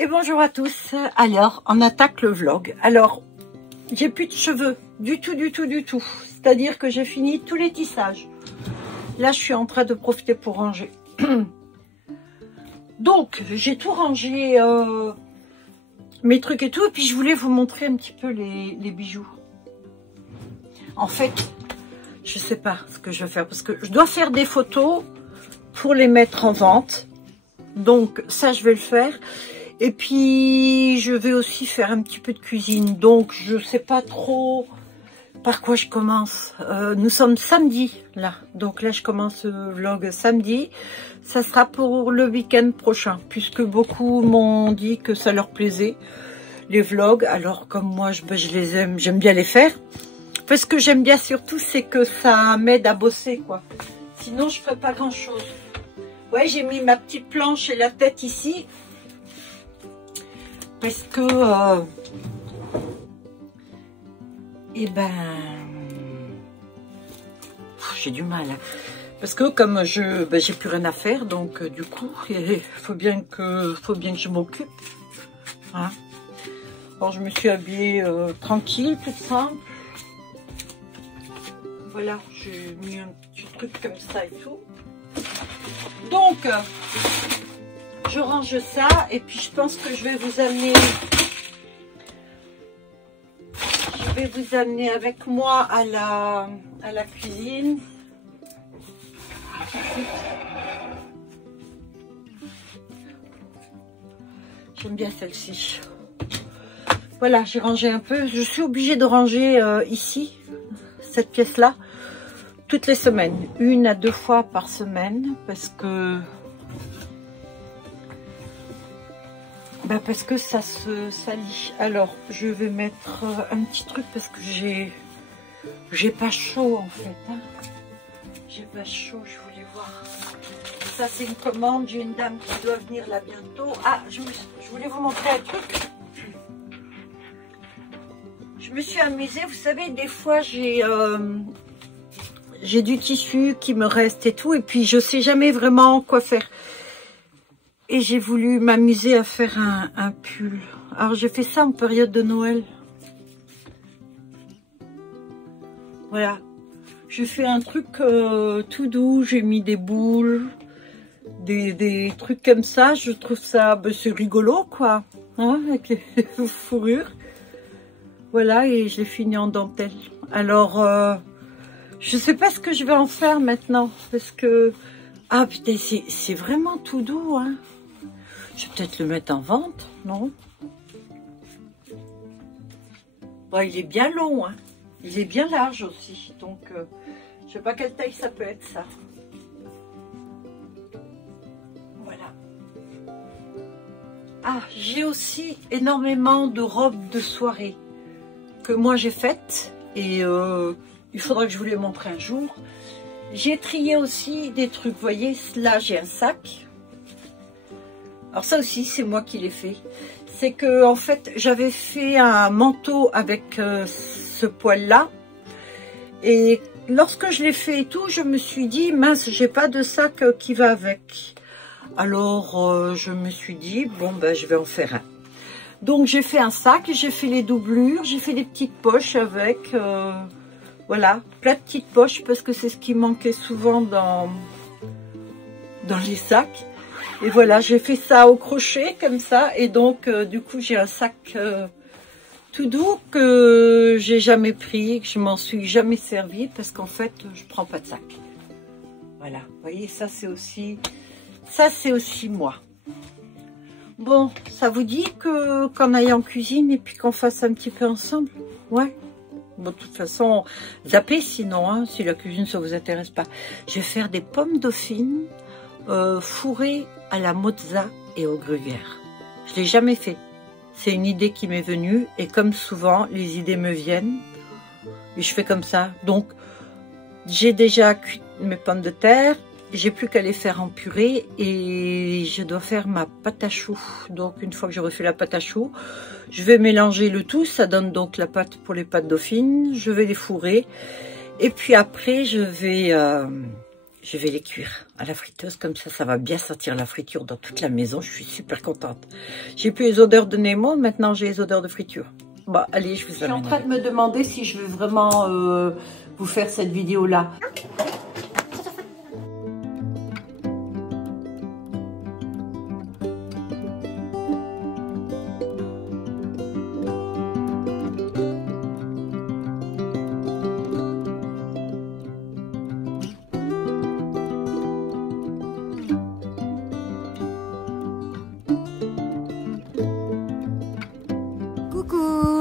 Et bonjour à tous. Alors, on attaque le vlog. Alors, j'ai plus de cheveux. Du tout. C'est-à-dire que j'ai fini tous les tissages. Là, je suis en train de profiter pour ranger. Donc, j'ai tout rangé, mes trucs et tout. Et puis, je voulais vous montrer un petit peu les bijoux. En fait, je sais pas ce que je vais faire. Parce que je dois faire des photos pour les mettre en vente. Donc, ça, je vais le faire. Et puis, je vais aussi faire un petit peu de cuisine. Donc, je sais pas trop par quoi je commence. Nous sommes samedi, là. Donc là, je commence le vlog samedi. Ça sera pour le week-end prochain. Puisque beaucoup m'ont dit que ça leur plaisait, les vlogs. Alors, comme moi, je les aime. J'aime bien les faire. Parce que j'aime bien surtout, c'est que ça m'aide à bosser, quoi. Sinon, je ferais pas grand-chose. Ouais, j'ai mis ma petite planche et la tête ici. Parce que, j'ai du mal. Hein. Parce que comme j'ai plus rien à faire, donc du coup, il faut bien que je m'occupe. Hein. Alors je me suis habillée tranquille, toute simple. Voilà, j'ai mis un petit truc comme ça et tout. Donc, je range ça et puis je pense que je vais vous amener. Je vais vous amener avec moi à la cuisine. J'aime bien celle-ci. Voilà, j'ai rangé un peu. Je suis obligée de ranger ici, cette pièce-là, toutes les semaines. 1 à 2 fois par semaine parce que ça se salit. Alors, je vais mettre un petit truc parce que j'ai pas chaud en fait. Hein. J'ai pas chaud, je voulais voir. Ça, c'est une commande. J'ai une dame qui doit venir là bientôt. Ah, je voulais vous montrer un truc. Je me suis amusée. Vous savez, des fois, j'ai du tissu qui me reste et tout. Et puis, je sais jamais vraiment quoi faire. Et j'ai voulu m'amuser à faire un pull. Alors, j'ai fait ça en période de Noël. Voilà. J'ai fait un truc tout doux. J'ai mis des boules, des trucs comme ça. Je trouve ça, c'est rigolo, quoi. Hein, avec les fourrures. Voilà, et je l'ai fini en dentelle. Alors, je sais pas ce que je vais en faire maintenant. Parce que... Ah, putain, c'est vraiment tout doux, hein. Je vais peut-être le mettre en vente, non? Bon, il est bien long, hein. Il est bien large aussi. Donc, je sais pas quelle taille ça peut être, ça. Voilà. Ah, j'ai aussi énormément de robes de soirée que moi j'ai faites. Et il faudra que je vous les montre un jour. J'ai trié aussi des trucs. Vous voyez, là, j'ai un sac. Alors ça aussi, c'est moi qui l'ai fait. C'est que en fait, j'avais fait un manteau avec ce poil-là. Et lorsque je l'ai fait et tout, je me suis dit, mince, j'ai pas de sac qui va avec. Alors, je me suis dit, bon, ben, je vais en faire un. Donc, j'ai fait un sac, j'ai fait les doublures, j'ai fait des petites poches avec, voilà, plein de petites poches parce que c'est ce qui manquait souvent dans les sacs. Et voilà, j'ai fait ça au crochet comme ça. Et donc, du coup, j'ai un sac tout doux que j'ai jamais pris, que je m'en suis jamais servi parce qu'en fait, je prends pas de sac. Voilà, vous voyez, ça c'est aussi moi. Bon, ça vous dit qu'on aille en cuisine et puis qu'on fasse un petit peu ensemble? Ouais. Bon, de toute façon, zappez sinon, hein, si la cuisine ça vous intéresse pas. Je vais faire des pommes dauphines fourrées à la mozza et au gruyère. Je l'ai jamais fait. C'est une idée qui m'est venue et comme souvent, les idées me viennent et je fais comme ça. Donc, j'ai déjà cuit mes pommes de terre. J'ai plus qu'à les faire en purée et je dois faire ma pâte à choux. Donc, une fois que j'aurai fait la pâte à choux, je vais mélanger le tout. Ça donne donc la pâte pour les pâtes dauphines. Je vais les fourrer et puis après, je vais les cuire. à la friteuse. Comme ça va bien sentir la friture dans toute la maison. Je suis super contente. J'ai plus les odeurs de Nemo, maintenant j'ai les odeurs de friture. Bon, allez, je vous amène. Je suis en train de me demander si je vais vraiment vous faire cette vidéo-là.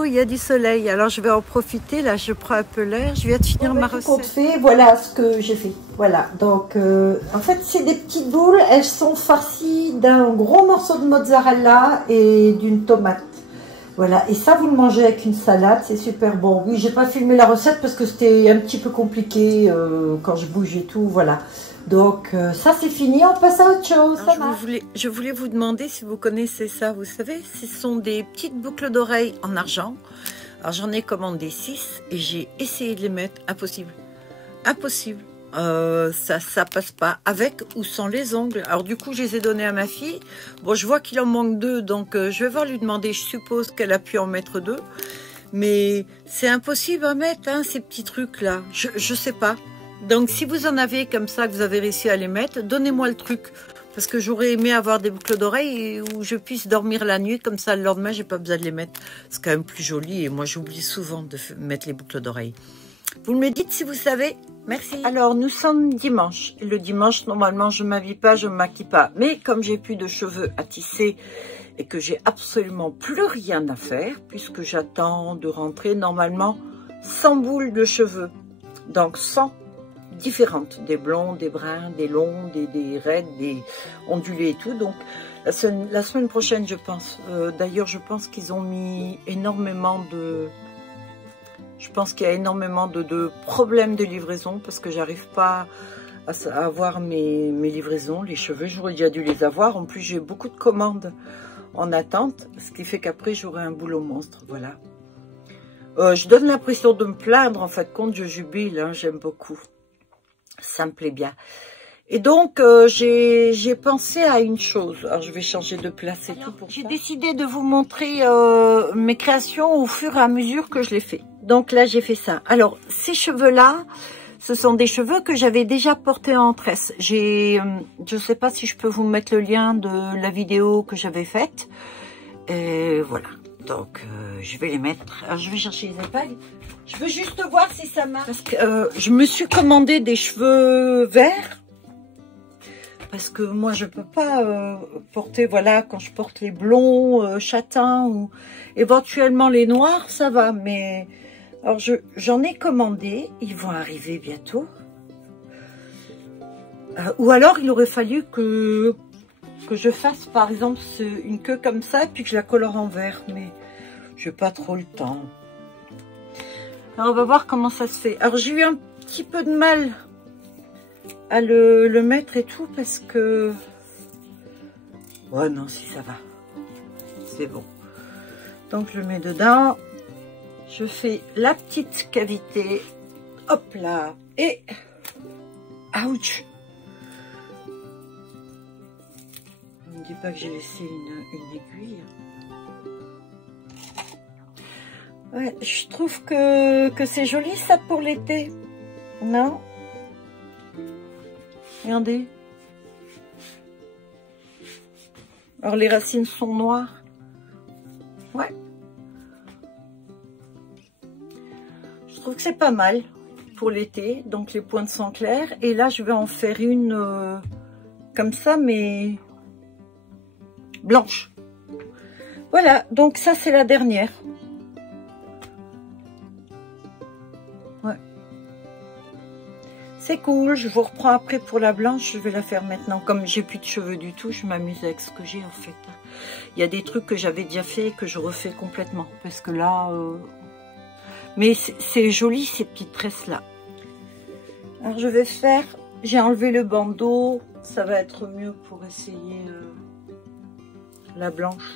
Il y a du soleil, alors je vais en profiter. Là, je prends un peu l'air. Je viens de finir ma recette. Fait, voilà ce que j'ai fait. Voilà, donc en fait, c'est des petites boules. Elles sont farcies d'un gros morceau de mozzarella et d'une tomate. Voilà, et ça, vous le mangez avec une salade. C'est super bon. Oui, j'ai pas filmé la recette parce que c'était un petit peu compliqué quand je bouge et tout. Voilà. Donc, ça, c'est fini. On passe à autre chose. Je voulais vous demander si vous connaissez ça. Vous savez, ce sont des petites boucles d'oreilles en argent. Alors, j'en ai commandé 6 et j'ai essayé de les mettre. Impossible. Impossible. Ça passe pas avec ou sans les ongles. Alors, du coup, je les ai donnés à ma fille. Bon, je vois qu'il en manque 2, donc je vais voir lui demander. Je suppose qu'elle a pu en mettre 2. Mais c'est impossible à mettre, hein, ces petits trucs-là. Je sais pas. Donc, si vous en avez comme ça, que vous avez réussi à les mettre, donnez-moi le truc. Parce que j'aurais aimé avoir des boucles d'oreilles où je puisse dormir la nuit. Comme ça, le lendemain, j'ai pas besoin de les mettre. C'est quand même plus joli. Et moi, j'oublie souvent de mettre les boucles d'oreilles. Vous me dites si vous savez. Merci. Alors, nous sommes dimanche. Et le dimanche, normalement, je ne m'habille pas, je ne me maquille pas. Mais comme j'ai plus de cheveux à tisser et que j'ai absolument plus rien à faire, puisque j'attends de rentrer normalement 100 boules de cheveux. Donc, 100 différentes, des blonds, des bruns, des longs, des raides, des ondulés et tout. Donc la semaine prochaine, je pense. D'ailleurs, je pense qu'ils ont mis énormément de... Je pense qu'il y a énormément de problèmes de livraison parce que j'arrive pas à avoir mes livraisons. Les cheveux, j'aurais déjà dû les avoir. En plus, j'ai beaucoup de commandes en attente, ce qui fait qu'après, j'aurai un boulot monstre. Voilà. Je donne l'impression de me plaindre. En fait, compte, je jubile. Hein, j'aime beaucoup. Ça me plaît bien. Et donc, j'ai pensé à une chose. Alors, je vais changer de place et tout pour ça. J'ai décidé de vous montrer mes créations au fur et à mesure que je les fais. Donc là, j'ai fait ça. Alors, ces cheveux-là, ce sont des cheveux que j'avais déjà portés en tresse. Je ne sais pas si je peux vous mettre le lien de la vidéo que j'avais faite. Et voilà. Donc, je vais les mettre. Alors, je vais chercher les épingles. Je veux juste voir si ça marche. Parce que je me suis commandé des cheveux verts. Parce que moi, je peux pas porter, voilà, quand je porte les blonds, châtains ou éventuellement les noirs, ça va. Mais alors, j'en ai commandé. Ils vont arriver bientôt. Ou alors, il aurait fallu que je fasse, par exemple, une queue comme ça et puis que je la colore en vert. Mais je n'ai pas trop le temps. Alors, on va voir comment ça se fait. Alors, j'ai eu un petit peu de mal à le mettre et tout parce que... Ouais, non, si ça va. C'est bon. Donc, je le mets dedans. Je fais la petite cavité. Hop là. Et... Ouch. Ne me dis pas que j'ai laissé une aiguille. Ouais, je trouve que c'est joli ça pour l'été. Non? Regardez. Alors les racines sont noires. Ouais. Je trouve que c'est pas mal pour l'été. Donc les pointes sont claires. Et là je vais en faire une comme ça mais blanche. Voilà, donc ça c'est la dernière. C'est cool, je vous reprends après pour la blanche, je vais la faire maintenant. Comme j'ai plus de cheveux du tout, je m'amuse avec ce que j'ai en fait. Il y a des trucs que j'avais déjà fait et que je refais complètement. Parce que là... Mais c'est joli ces petites tresses là. Alors je vais faire... J'ai enlevé le bandeau, ça va être mieux pour essayer la blanche.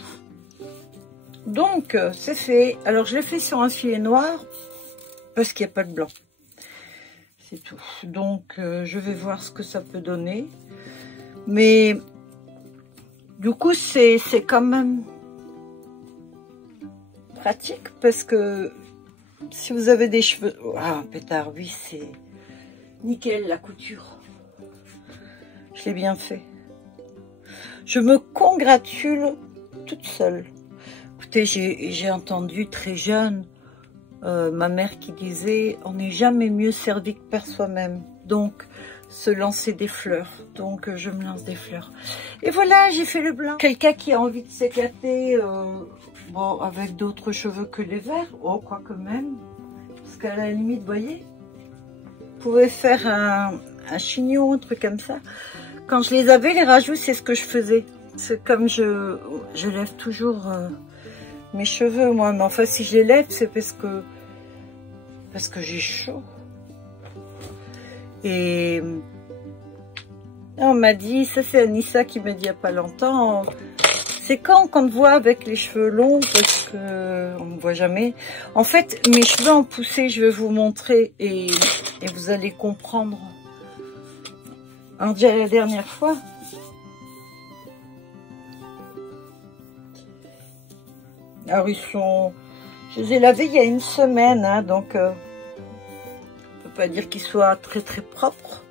Donc c'est fait. Alors je l'ai fait sur un filet noir parce qu'il n'y a pas de blanc. C'est tout. Donc, je vais voir ce que ça peut donner. Mais, du coup, c'est quand même pratique parce que si vous avez des cheveux... Ah, pétard, oui, c'est nickel la couture. Je l'ai bien fait. Je me congratule toute seule. Écoutez, j'ai entendu très jeune ma mère qui disait « On n'est jamais mieux servi que par soi-même ». Donc, se lancer des fleurs. Donc, je me lance des fleurs. Et voilà, j'ai fait le blanc. Quelqu'un qui a envie de s'éclater, bon, avec d'autres cheveux que les verts. Oh, quoi que même. Parce qu'à la limite, vous voyez, vous pouvez faire un chignon, un truc comme ça. Quand je les avais, les rajouts, c'est ce que je faisais. C'est comme je lève toujours mes cheveux, moi. Mais enfin, si je les lève, c'est parce que j'ai chaud. Et on m'a dit, ça c'est Anissa qui m'a dit il n'y a pas longtemps, c'est quand qu'on te voit avec les cheveux longs, parce que on ne me voit jamais. En fait, mes cheveux ont poussé, je vais vous montrer et vous allez comprendre. Alors déjà la dernière fois, alors ils sont, je les ai lavés il y a une semaine, hein, donc on peut pas dire qu'ils soient très très propres.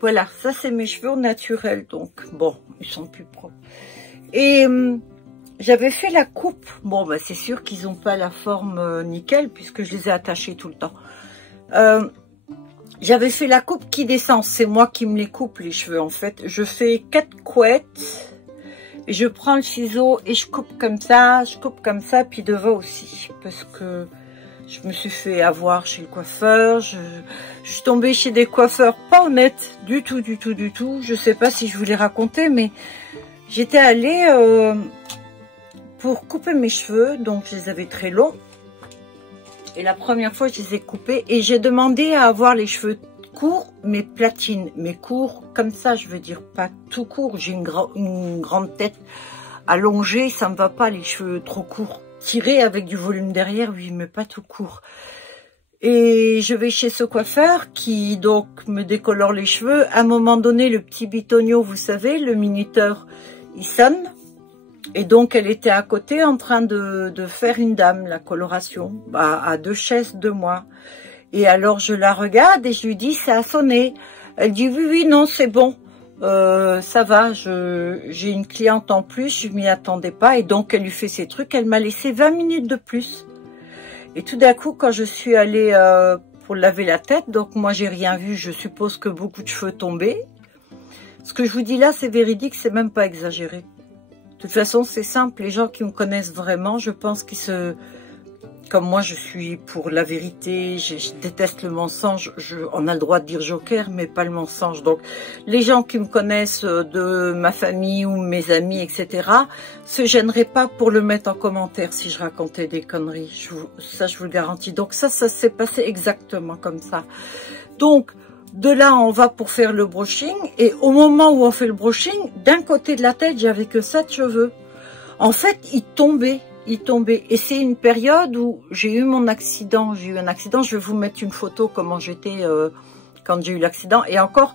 Voilà, ça c'est mes cheveux naturels, donc bon, ils sont plus propres. Et j'avais fait la coupe. Bon, bah c'est sûr qu'ils n'ont pas la forme nickel puisque je les ai attachés tout le temps. J'avais fait la coupe qui descend. C'est moi qui me les coupe les cheveux en fait. Je fais 4 couettes et je prends le ciseau et je coupe comme ça, puis devant aussi parce que je me suis fait avoir chez le coiffeur. Je suis tombée chez des coiffeurs pas honnêtes du tout. Je sais pas si je vous l'ai raconté, mais j'étais allée pour couper mes cheveux, donc je les avais très longs. Et la première fois, je les ai coupés et j'ai demandé à avoir les cheveux courts, mais platine, mais courts comme ça, je veux dire pas tout court. J'ai une grande tête allongée, ça me va pas les cheveux trop courts. Tirés avec du volume derrière, oui, mais pas tout court. Et je vais chez ce coiffeur qui donc me décolore les cheveux. À un moment donné, le petit bitonio, vous savez, le minuteur, il sonne. Et donc, elle était à côté en train de faire une dame, la coloration, à 2 chaises de moi. Et alors, je la regarde et je lui dis, ça a sonné. Elle dit, oui, non, c'est bon. Ça va, j'ai une cliente en plus, je m'y attendais pas. Et donc, elle lui fait ses trucs. Elle m'a laissé 20 minutes de plus. Et tout d'un coup, quand je suis allée pour laver la tête, donc moi, j'ai rien vu. Je suppose que beaucoup de cheveux tombaient. Ce que je vous dis là, c'est véridique, c'est même pas exagéré. De toute façon, c'est simple. Les gens qui me connaissent vraiment, je pense qu'ils se... Comme moi, je suis pour la vérité. Je déteste le mensonge. On a le droit de dire joker, mais pas le mensonge. Donc, les gens qui me connaissent de ma famille ou mes amis, etc., se gêneraient pas pour le mettre en commentaire si je racontais des conneries. Ça, je vous le garantis. Donc, ça s'est passé exactement comme ça. Donc, de là, on va pour faire le brushing. Et au moment où on fait le brushing, d'un côté de la tête, j'avais que 7 cheveux. En fait, ils tombaient. Et c'est une période où j'ai eu mon accident. J'ai eu un accident. Je vais vous mettre une photo comment j'étais quand j'ai eu l'accident. Et encore,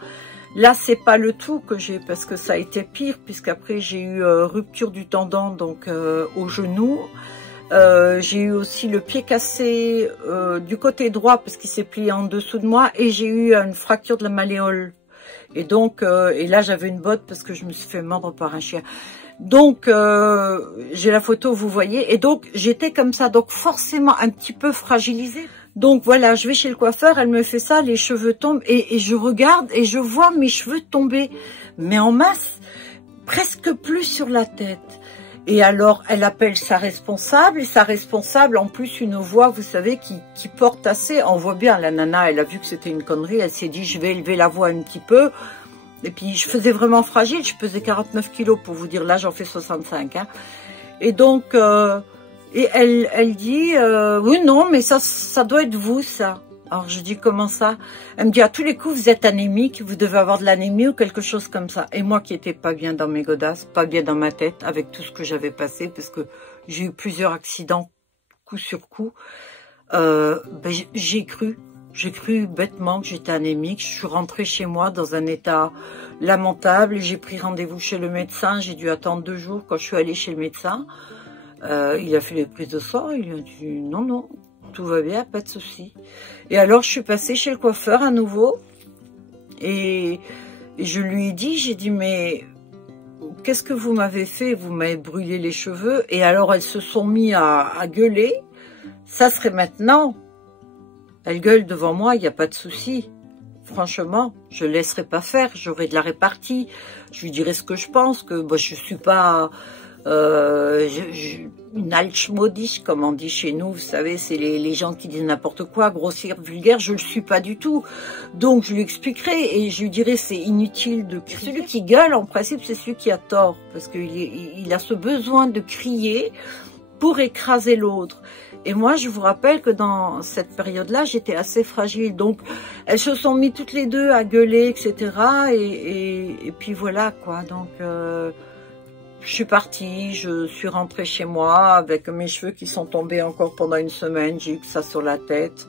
là, c'est pas le tout que j'ai parce que ça a été pire. Puisqu'après, j'ai eu rupture du tendon donc au genou. J'ai eu aussi le pied cassé du côté droit parce qu'il s'est plié en dessous de moi et j'ai eu une fracture de la malléole. Et donc, et là j'avais une botte parce que je me suis fait mordre par un chien. Donc, j'ai la photo, vous voyez. Et donc, j'étais comme ça, donc forcément un petit peu fragilisée. Donc voilà, je vais chez le coiffeur, elle me fait ça, les cheveux tombent et je regarde et je vois mes cheveux tomber. Mais en masse, presque plus sur la tête. Et alors, elle appelle sa responsable, et sa responsable, en plus, une voix, vous savez, qui porte assez. On voit bien, la nana, elle a vu que c'était une connerie, elle s'est dit, je vais élever la voix un petit peu. Et puis, je faisais vraiment fragile, je pesais 49 kilos, pour vous dire, là, j'en fais 65. Hein. Et donc, et elle dit, oui, non, mais ça doit être vous, ça. Alors, je dis, comment ça? Elle me dit, à tous les coups, vous êtes anémique, vous devez avoir de l'anémie ou quelque chose comme ça. Et moi qui étais pas bien dans mes godasses, pas bien dans ma tête, avec tout ce que j'avais passé, parce que j'ai eu plusieurs accidents, coup sur coup, ben, j'ai cru. J'ai cru bêtement que j'étais anémique. Je suis rentrée chez moi dans un état lamentable. J'ai pris rendez-vous chez le médecin. J'ai dû attendre 2 jours quand je suis allée chez le médecin. Il a fait les prises de sang. Il a dit non, non, tout va bien, pas de souci. Et alors, je suis passée chez le coiffeur à nouveau. Et je lui ai dit, j'ai dit, mais qu'est-ce que vous m'avez fait? Vous m'avez brûlé les cheveux. Et alors, elles se sont mis à gueuler. Ça serait maintenant. Elle gueule devant moi, il n'y a pas de souci. Franchement, je ne laisserai pas faire, j'aurai de la répartie. Je lui dirai ce que je pense, que bah, je ne suis pas une altschmodisch, comme on dit chez nous. Vous savez, c'est les gens qui disent n'importe quoi, grossière, vulgaire. Je ne le suis pas du tout. Donc, je lui expliquerai et je lui dirai c'est inutile de crier. Celui qui gueule, en principe, c'est celui qui a tort. Parce qu'il a ce besoin de crier pour écraser l'autre. Et moi, je vous rappelle que dans cette période-là, j'étais assez fragile. Donc, elles se sont mis toutes les deux à gueuler, etc. Et puis voilà, quoi. Donc, je suis partie, je suis rentrée chez moi avec mes cheveux qui sont tombés encore pendant une semaine. J'ai eu que ça sur la tête.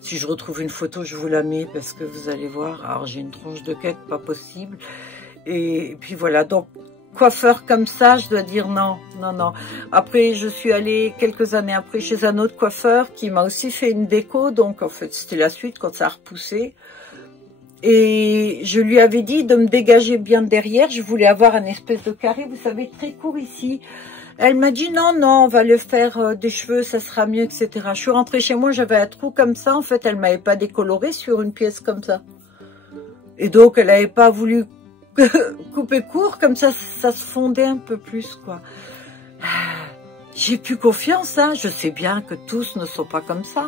Si je retrouve une photo, je vous la mets parce que vous allez voir. Alors, j'ai une tronche de quête, pas possible. Et puis voilà, donc... Coiffeur comme ça, je dois dire non, non, non. Après, je suis allée quelques années après chez un autre coiffeur qui m'a aussi fait une déco. Donc, en fait, c'était la suite quand ça a repoussé. Et je lui avais dit de me dégager bien derrière. Je voulais avoir un espèce de carré, vous savez, très court ici. Elle m'a dit non, non, on va le faire des cheveux, ça sera mieux, etc. Je suis rentrée chez moi, j'avais un trou comme ça. En fait, elle ne m'avait pas décoloré sur une pièce comme ça. Et donc, elle n'avait pas voulu couper court, comme ça se fondait un peu plus, quoi. J'ai plus confiance, hein. Je sais bien que tous ne sont pas comme ça.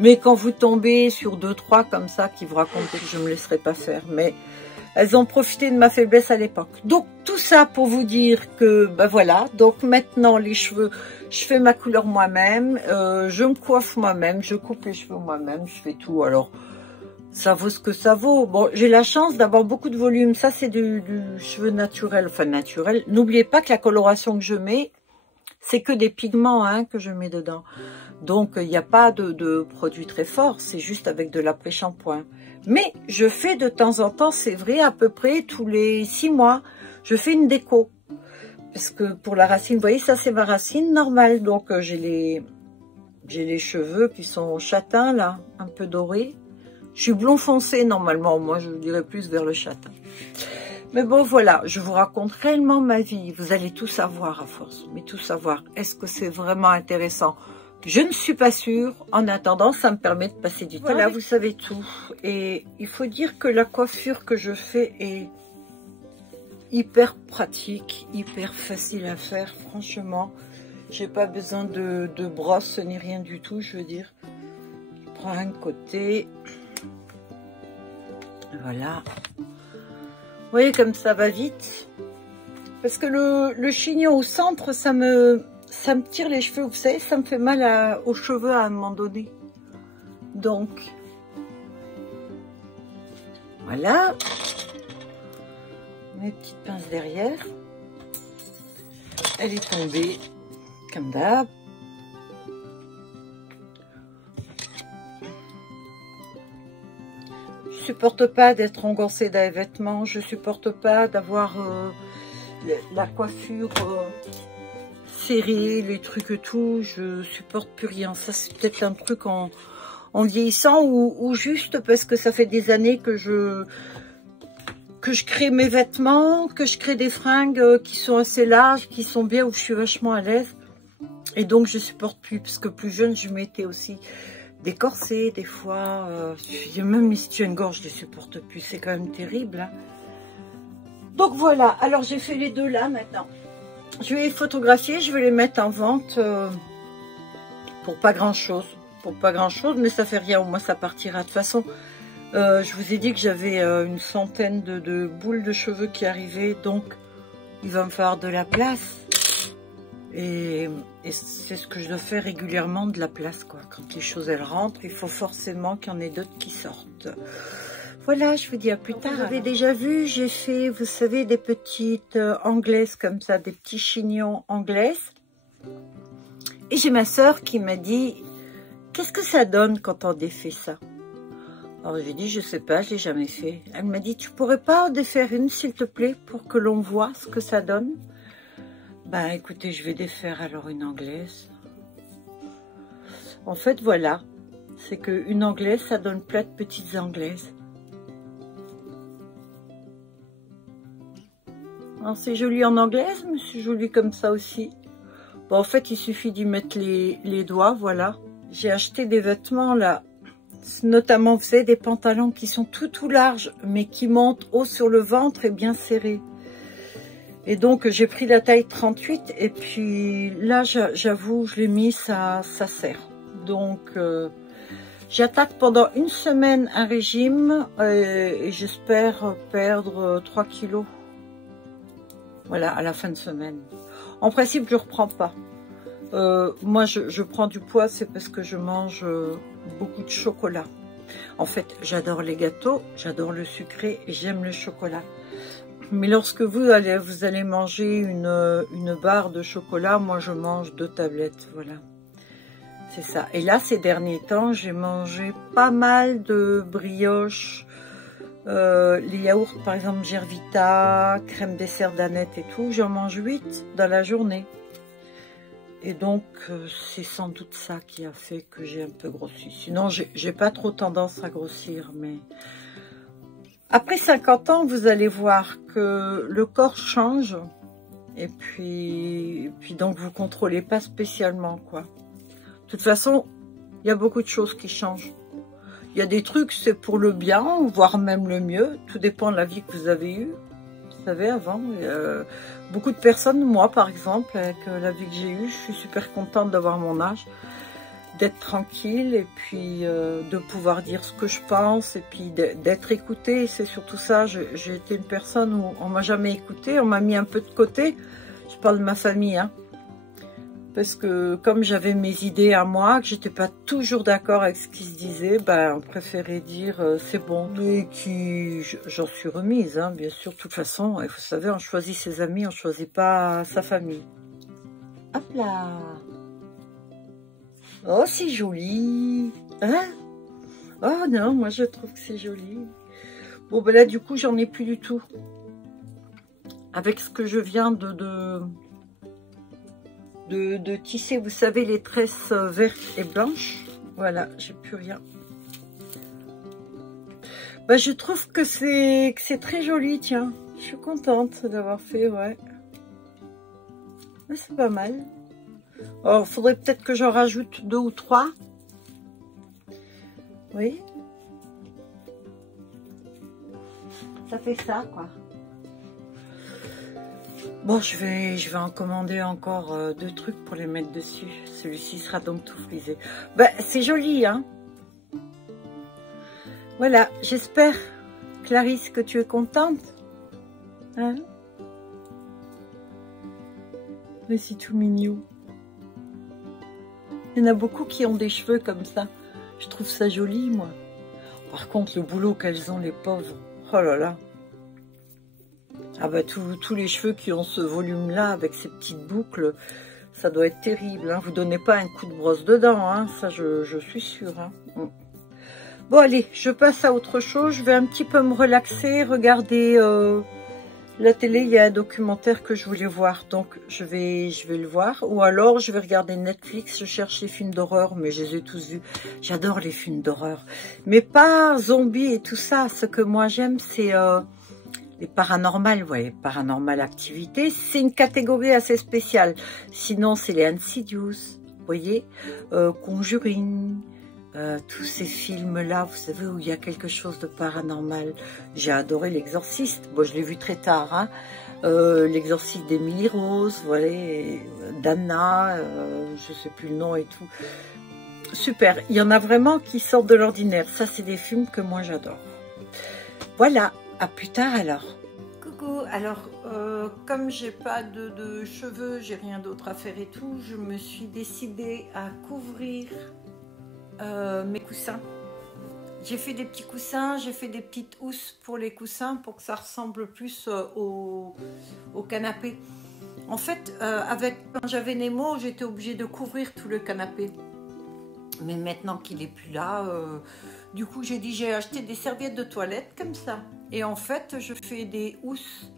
Mais quand vous tombez sur 2, 3 comme ça, qui vous racontent que je ne me laisserai pas faire. Mais elles ont profité de ma faiblesse à l'époque. Donc, tout ça pour vous dire que, ben voilà. Donc, maintenant, les cheveux, je fais ma couleur moi-même. Je me coiffe moi-même. Je coupe les cheveux moi-même. Je fais tout. Alors... ça vaut ce que ça vaut. Bon, j'ai la chance d'avoir beaucoup de volume. Ça, c'est du cheveu naturel, enfin naturel. N'oubliez pas que la coloration que je mets, c'est que des pigments hein, que je mets dedans. Donc, il n'y a pas de produit très fort. C'est juste avec de l'après-shampoing. Mais je fais de temps en temps, c'est vrai, à peu près tous les 6 mois, je fais une déco. Parce que pour la racine, vous voyez, ça, c'est ma racine normale. Donc, j'ai les cheveux qui sont châtains, là, un peu dorés. Je suis blond foncé normalement, moi je dirais plus vers le châtain. Mais bon voilà, je vous raconte réellement ma vie. Vous allez tout savoir à force, mais tout savoir. Est-ce que c'est vraiment intéressant? Je ne suis pas sûre. En attendant, ça me permet de passer du temps. Voilà, vous savez tout. Et il faut dire que la coiffure que je fais est hyper pratique, hyper facile à faire. Franchement, j'ai pas besoin de brosse ni rien du tout, je veux dire. Je prends un côté... Voilà. Vous voyez comme ça va vite. Parce que le chignon au centre, ça me tire les cheveux. Vous savez, ça me fait mal aux cheveux à un moment donné. Donc, voilà. Mes petites pinces derrière. Elle est tombée, comme d'hab. Je supporte pas d'être engoncée dans les vêtements, je supporte pas d'avoir la coiffure serrée, les trucs et tout, je supporte plus rien. Ça c'est peut-être un truc en vieillissant ou juste parce que ça fait des années que je crée mes vêtements, que je crée des fringues qui sont assez larges, qui sont bien, où je suis vachement à l'aise. Et donc je supporte plus, parce que plus jeune je mettais aussi des corsets, des fois, même mes soutiens-gorge, je les supporte plus, c'est quand même terrible. Hein. Donc voilà, alors j'ai fait les deux là maintenant. Je vais les photographier, je vais les mettre en vente pour pas grand chose. Pour pas grand chose, mais ça fait rien, au moins ça partira. De toute façon, je vous ai dit que j'avais une centaine de boules de cheveux qui arrivaient, donc il va me falloir de la place. Et c'est ce que je dois faire régulièrement, de la place, quoi. Quand les choses, elles rentrent, il faut forcément qu'il y en ait d'autres qui sortent. Voilà, je vous dis à plus tard. Vous avez déjà vu, j'ai fait, vous savez, des petites anglaises comme ça, des petits chignons anglaises. Et j'ai ma soeur qui m'a dit, qu'est-ce que ça donne quand on défait ça? Alors j'ai dit, je sais pas, je l'ai jamais fait. Elle m'a dit, tu pourrais pas en défaire une, s'il te plaît, pour que l'on voit ce que ça donne? Ben écoutez, je vais défaire alors une anglaise. En fait, voilà, c'est qu'une anglaise, ça donne plein de petites anglaises. Alors c'est joli en anglaise, mais c'est joli comme ça aussi. Bon, en fait, il suffit d'y mettre les doigts, voilà. J'ai acheté des vêtements là, notamment vous savez, des pantalons qui sont tout larges, mais qui montent haut sur le ventre et bien serrés. Et donc j'ai pris la taille 38 et puis là j'avoue je l'ai mis, ça sert. Donc j'attaque pendant une semaine un régime et j'espère perdre 3 kilos. Voilà, à la fin de semaine. En principe je ne reprends pas. Moi je prends du poids, c'est parce que je mange beaucoup de chocolat. En fait j'adore les gâteaux, j'adore le sucré et j'aime le chocolat. Mais lorsque vous allez manger une barre de chocolat, moi je mange 2 tablettes, voilà. C'est ça. Et là, ces derniers temps, j'ai mangé pas mal de brioches, les yaourts, par exemple, Gervita, crème dessert d'Annette et tout. J'en mange 8 dans la journée. Et donc, c'est sans doute ça qui a fait que j'ai un peu grossi. Sinon, j'ai pas trop tendance à grossir, mais... Après 50 ans, vous allez voir que le corps change et puis donc vous contrôlez pas spécialement quoi. De toute façon, il y a beaucoup de choses qui changent. Il y a des trucs, c'est pour le bien, voire même le mieux. Tout dépend de la vie que vous avez eue. Vous savez, avant, beaucoup de personnes, moi par exemple, avec la vie que j'ai eue, je suis super contente d'avoir mon âge, d'être tranquille et puis de pouvoir dire ce que je pense et puis d'être écoutée. C'est surtout ça. J'ai été une personne où on m'a jamais écoutée, on m'a mis un peu de côté. Je parle de ma famille, hein, parce que comme j'avais mes idées à moi, que j'étais pas toujours d'accord avec ce qui se disait, ben on préférait dire c'est bon. Et qui j'en suis remise, hein, bien sûr. De toute façon, vous savez, on choisit ses amis, on choisit pas sa famille. Hop là. Oh, c'est joli, hein? Oh non, moi je trouve que c'est joli. Bon, ben là, du coup, j'en ai plus du tout. Avec ce que je viens de tisser, vous savez, les tresses vertes et blanches. Voilà, j'ai plus rien. Ben, je trouve que c'est très joli, tiens. Je suis contente d'avoir fait, ouais. C'est pas mal. Alors, il faudrait peut-être que j'en rajoute 2 ou 3. Oui. Ça fait ça, quoi. Bon, je vais en commander encore 2 trucs pour les mettre dessus. Celui-ci sera donc tout frisé. Ben, c'est joli, hein. Voilà, j'espère, Clarisse, que tu es contente. Hein? Mais c'est tout mignon. Il y en a beaucoup qui ont des cheveux comme ça. Je trouve ça joli, moi. Par contre, le boulot qu'elles ont, les pauvres. Oh là là. Ah bah, tous les cheveux qui ont ce volume-là, avec ces petites boucles, ça doit être terrible. Hein. Vous donnez pas un coup de brosse dedans, hein. Ça, je suis sûre. Hein. Bon, allez, je passe à autre chose. Je vais un petit peu me relaxer, regarder... la télé, il y a un documentaire que je voulais voir, donc je vais le voir. Ou alors, je vais regarder Netflix, je cherche les films d'horreur, mais je les ai tous vus. J'adore les films d'horreur. Mais pas zombies et tout ça. Ce que moi j'aime, c'est les paranormales, ouais, paranormal activité. C'est une catégorie assez spéciale. Sinon, c'est les Insidious, vous voyez, Conjuring... tous ces films-là, vous savez, où il y a quelque chose de paranormal. J'ai adoré L'Exorciste. Bon, je l'ai vu très tard. Hein. L'Exorciste d'Emily Rose, voilà, d'Anna, je sais plus le nom et tout. Super. Il y en a vraiment qui sortent de l'ordinaire. Ça, c'est des films que moi, j'adore. Voilà. À plus tard, alors. Coucou. Alors, comme j'ai pas de cheveux, j'ai rien d'autre à faire et tout, je me suis décidée à couvrir mes coussins. J'ai fait des petits coussins, j'ai fait des petites housses pour les coussins pour que ça ressemble plus au canapé. En fait, quand j'avais Nemo, j'étais obligée de couvrir tout le canapé. Mais maintenant qu'il est plus là, Du coup, j'ai dit, j'ai acheté des serviettes de toilette comme ça. Et en fait, je fais des housses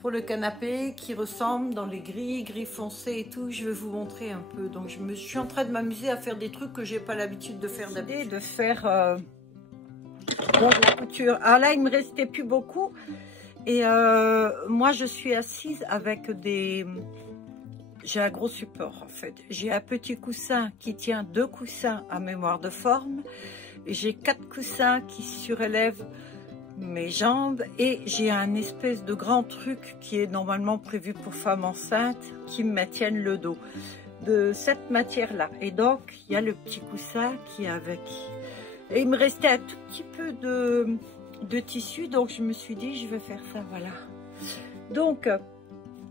pour le canapé qui ressemblent dans les gris foncé et tout. Je vais vous montrer un peu. Donc, je suis en train de m'amuser à faire des trucs que j'ai pas l'habitude de faire d'habitude. De faire donc, la couture. Alors là, il me restait plus beaucoup. Et moi, je suis assise avec des... J'ai un gros support en fait. J'ai un petit coussin qui tient 2 coussins à mémoire de forme. J'ai 4 coussins qui surélèvent mes jambes. Et j'ai un espèce de grand truc qui est normalement prévu pour femmes enceintes qui me maintiennent le dos. De cette matière-là. Et donc, il y a le petit coussin qui est avec. Et il me restait un tout petit peu de tissu. Donc, je me suis dit, je vais faire ça. Voilà. Donc...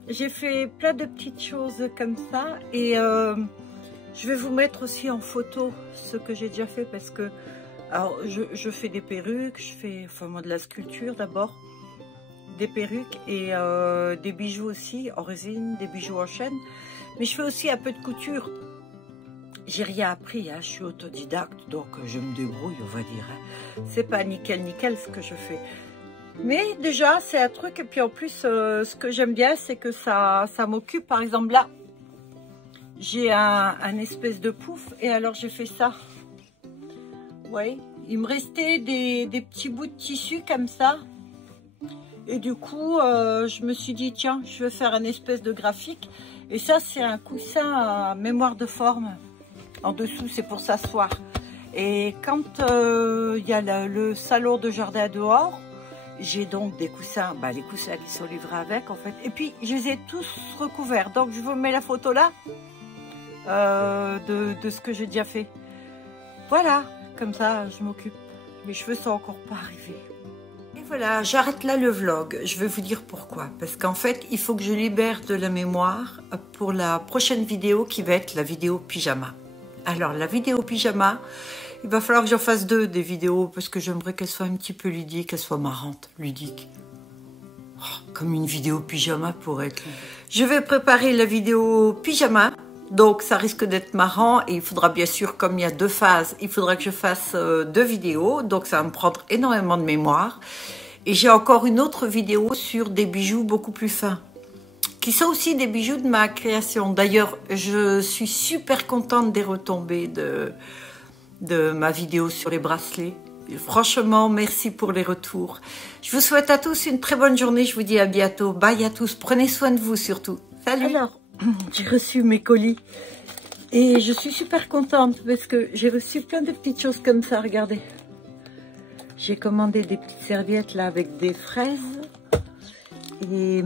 j'ai fait plein de petites choses comme ça et je vais vous mettre aussi en photo ce que j'ai déjà fait parce que alors je fais des perruques, je fais enfin moi de la sculpture d'abord, des perruques et des bijoux aussi en résine, des bijoux en chaîne, mais je fais aussi un peu de couture. J'ai rien appris, hein, je suis autodidacte donc je me débrouille on va dire. Hein. C'est pas nickel ce que je fais. Mais déjà, c'est un truc. Et puis en plus, ce que j'aime bien, c'est que ça m'occupe. Par exemple, là, j'ai un espèce de pouf. Et alors, j'ai fait ça. Oui, il me restait des petits bouts de tissu comme ça. Et du coup, je me suis dit, tiens, je vais faire un espèce de graphique. Et ça, c'est un coussin à mémoire de forme. En dessous, c'est pour s'asseoir. Et quand il y a le salon de jardin dehors, j'ai donc des coussins, les coussins qui sont livrés avec en fait. Et puis je les ai tous recouverts. Donc je vous mets la photo là de ce que j'ai déjà fait. Voilà, comme ça je m'occupe. Mes cheveux sont encore pas arrivés. Et voilà, j'arrête là le vlog. Je vais vous dire pourquoi. Parce qu'en fait, il faut que je libère de la mémoire pour la prochaine vidéo qui va être la vidéo pyjama. Alors la vidéo pyjama... il va falloir que j'en fasse 2 des vidéos parce que j'aimerais qu'elle soit un petit peu ludique, qu'elle soit marrante, ludique. Oh, comme une vidéo pyjama pourrait être. Je vais préparer la vidéo pyjama, donc ça risque d'être marrant et il faudra bien sûr, comme il y a 2 phases, il faudra que je fasse 2 vidéos, donc ça va me prendre énormément de mémoire. Et j'ai encore une autre vidéo sur des bijoux beaucoup plus fins, qui sont aussi des bijoux de ma création. D'ailleurs, je suis super contente des retombées de ma vidéo sur les bracelets. Franchement, merci pour les retours. Je vous souhaite à tous une très bonne journée. Je vous dis à bientôt. Bye à tous. Prenez soin de vous surtout. Salut. Alors, j'ai reçu mes colis et je suis super contente parce que j'ai reçu plein de petites choses comme ça. Regardez. J'ai commandé des petites serviettes là avec des fraises et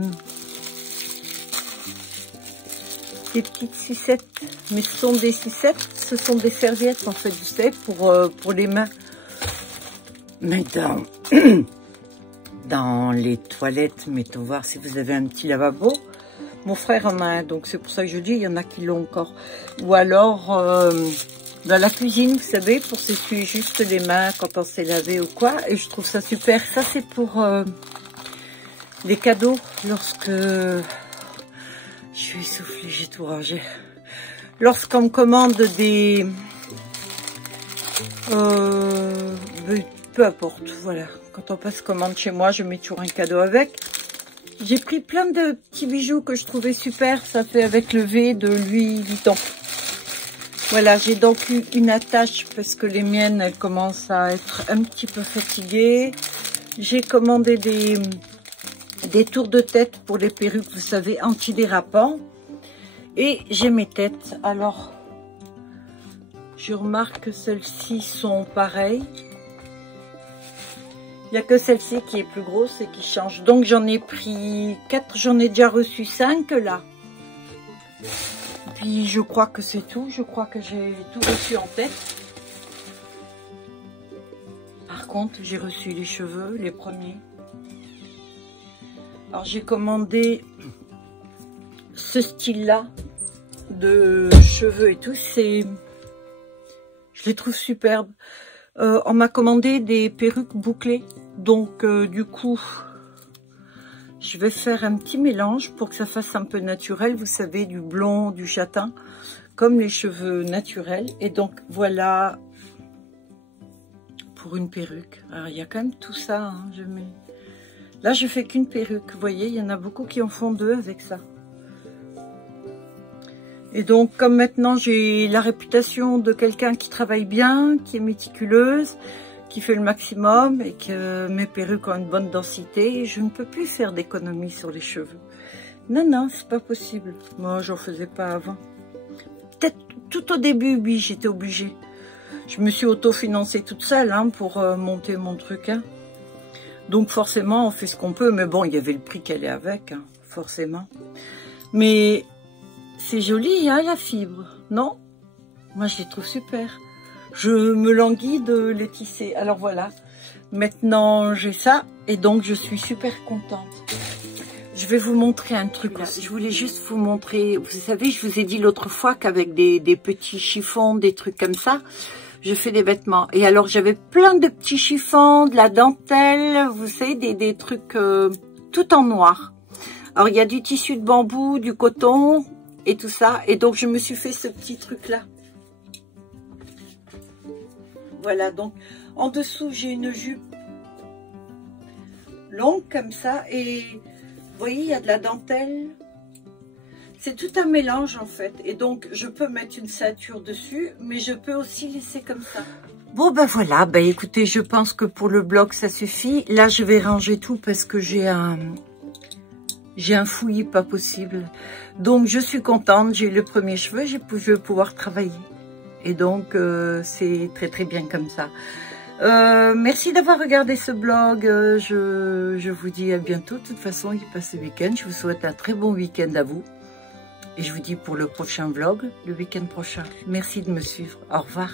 des petites sucettes, mais ce sont des sucettes, ce sont des serviettes en fait, vous savez, pour les mains. Mais dans les toilettes, mettons voir si vous avez un petit lavabo. Mon frère en a un, donc c'est pour ça que je dis, il y en a qui l'ont encore. Ou alors dans la cuisine, vous savez, pour s'essuyer juste les mains quand on s'est lavé ou quoi. Et je trouve ça super. Ça c'est pour les cadeaux lorsque... Je suis essoufflée, j'ai tout rangé. Lorsqu'on me commande des... peu importe, voilà. Quand on passe commande chez moi, je mets toujours un cadeau avec. J'ai pris plein de petits bijoux que je trouvais super. Ça fait avec le V de Louis Vuitton. Voilà, j'ai donc eu une attache parce que les miennes, elles commencent à être un petit peu fatiguées. J'ai commandé des tours de tête pour les perruques, vous savez, antidérapants. Et j'ai mes têtes. Alors, je remarque que celles-ci sont pareilles. Il n'y a que celle-ci qui est plus grosse et qui change. Donc, j'en ai pris 4. J'en ai déjà reçu 5 là. Puis, je crois que c'est tout. Je crois que j'ai tout reçu en tête. Par contre, j'ai reçu les cheveux, les premiers. Alors j'ai commandé ce style-là de cheveux et tout. Je les trouve superbes. On m'a commandé des perruques bouclées. Donc du coup, je vais faire un petit mélange pour que ça fasse un peu naturel. Vous savez, du blond, du châtain, comme les cheveux naturels. Et donc voilà pour une perruque. Alors, il y a quand même tout ça. Hein, là, je fais qu'une perruque. Vous voyez, il y en a beaucoup qui en font deux avec ça. Et donc, comme maintenant, j'ai la réputation de quelqu'un qui travaille bien, qui est méticuleuse, qui fait le maximum et que mes perruques ont une bonne densité, je ne peux plus faire d'économie sur les cheveux. Non, non, c'est pas possible. Moi, j'en faisais pas avant. Peut-être tout au début, oui, j'étais obligée. Je me suis auto-financée toute seule hein, pour monter mon truc. Hein. Donc forcément, on fait ce qu'on peut. Mais bon, il y avait le prix qu'elle est avec, hein, forcément. Mais c'est joli, hein, la fibre, non? Moi, je les trouve super. Je me languis de les tisser. Alors voilà, maintenant j'ai ça et donc je suis super contente. Je vais vous montrer un truc là. Je voulais juste vous montrer, vous savez, je vous ai dit l'autre fois qu'avec des petits chiffons, des trucs comme ça, je fais des vêtements. Et alors j'avais plein de petits chiffons, de la dentelle, vous savez, des trucs tout en noir. Alors il y a du tissu de bambou, du coton et tout ça. Et donc je me suis fait ce petit truc là. Voilà, donc en dessous j'ai une jupe longue comme ça et vous voyez il y a de la dentelle. C'est tout un mélange en fait et donc je peux mettre une ceinture dessus mais je peux aussi laisser comme ça. Bon ben voilà, ben écoutez, je pense que pour le blog ça suffit. Là je vais ranger tout parce que j'ai un fouillis pas possible. Donc je suis contente, j'ai le premier cheveu, je vais pouvoir travailler. Et donc, c'est très très bien comme ça. Merci d'avoir regardé ce blog. Je vous dis à bientôt. De toute façon, il passe le week-end. Je vous souhaite un très bon week-end à vous. Et je vous dis pour le prochain vlog, le week-end prochain. Merci de me suivre. Au revoir.